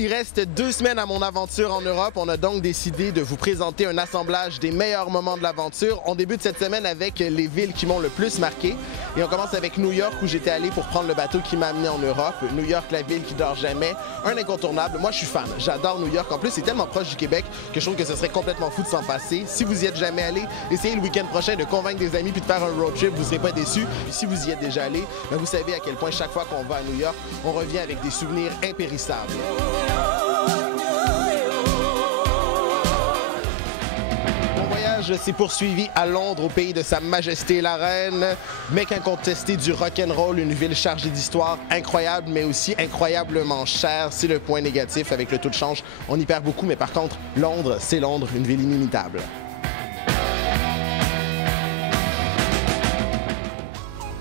Il reste 2 semaines à mon aventure en Europe. On a donc décidé de vous présenter un assemblage des meilleurs moments de l'aventure. On débute cette semaine avec les villes qui m'ont le plus marqué. Et on commence avec New York où j'étais allé pour prendre le bateau qui m'a amené en Europe. New York, la ville qui dort jamais. Un incontournable. Moi, je suis fan. J'adore New York. En plus, c'est tellement proche du Québec que je trouve que ce serait complètement fou de s'en passer. Si vous y êtes jamais allé, essayez le week-end prochain de convaincre des amis puis de faire un road trip. Vous ne serez pas déçus. Si vous y êtes déjà allé, vous savez à quel point chaque fois qu'on va à New York, on revient avec des souvenirs impérissables. S'est poursuivi à Londres, au pays de Sa Majesté la Reine. Mec incontesté du rock'n'roll, une ville chargée d'histoire incroyable, mais aussi incroyablement chère. C'est le point négatif avec le taux de change. On y perd beaucoup, mais par contre, Londres, c'est Londres, une ville inimitable.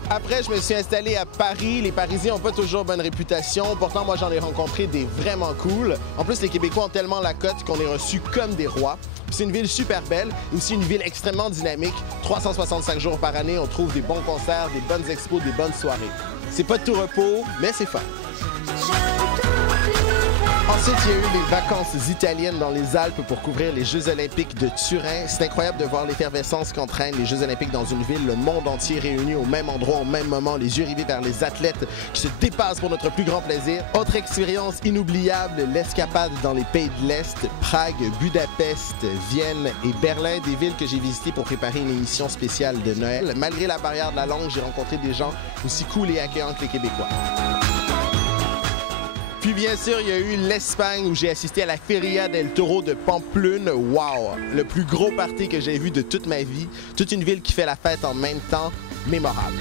Après, je me suis installé à Paris. Les Parisiens n'ont pas toujours bonne réputation. Pourtant, moi, j'en ai rencontré des vraiment cool. En plus, les Québécois ont tellement la cote qu'on est reçus comme des rois. C'est une ville super belle et aussi une ville extrêmement dynamique. 365 jours par année, on trouve des bons concerts, des bonnes expos, des bonnes soirées. C'est pas de tout repos, mais c'est fun. Ensuite, il y a eu les vacances italiennes dans les Alpes pour couvrir les Jeux olympiques de Turin. C'est incroyable de voir l'effervescence qu'entraînent les Jeux olympiques dans une ville, le monde entier réuni au même endroit, au même moment, les yeux rivés vers les athlètes qui se dépassent pour notre plus grand plaisir. Autre expérience inoubliable, l'escapade dans les pays de l'Est, Prague, Budapest, Vienne et Berlin, des villes que j'ai visitées pour préparer une émission spéciale de Noël. Malgré la barrière de la langue, j'ai rencontré des gens aussi cool et accueillants que les Québécois. Puis bien sûr, il y a eu l'Espagne où j'ai assisté à la Feria del Toro de Pamplune. Wow! Le plus gros party que j'ai vu de toute ma vie. Toute une ville qui fait la fête en même temps. Mémorable.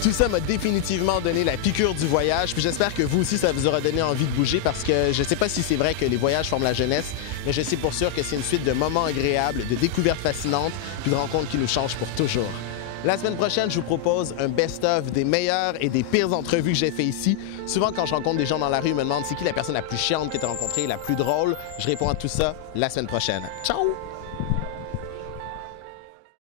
Tout ça m'a définitivement donné la piqûre du voyage. Puis j'espère que vous aussi, ça vous aura donné envie de bouger parce que je ne sais pas si c'est vrai que les voyages forment la jeunesse, mais je sais pour sûr que c'est une suite de moments agréables, de découvertes fascinantes, puis de rencontres qui nous changent pour toujours. La semaine prochaine, je vous propose un best-of des meilleures et des pires entrevues que j'ai fait ici. Souvent, quand je rencontre des gens dans la rue, ils me demandent c'est qui la personne la plus chiante que tu as rencontrée, la plus drôle. Je réponds à tout ça la semaine prochaine. Ciao!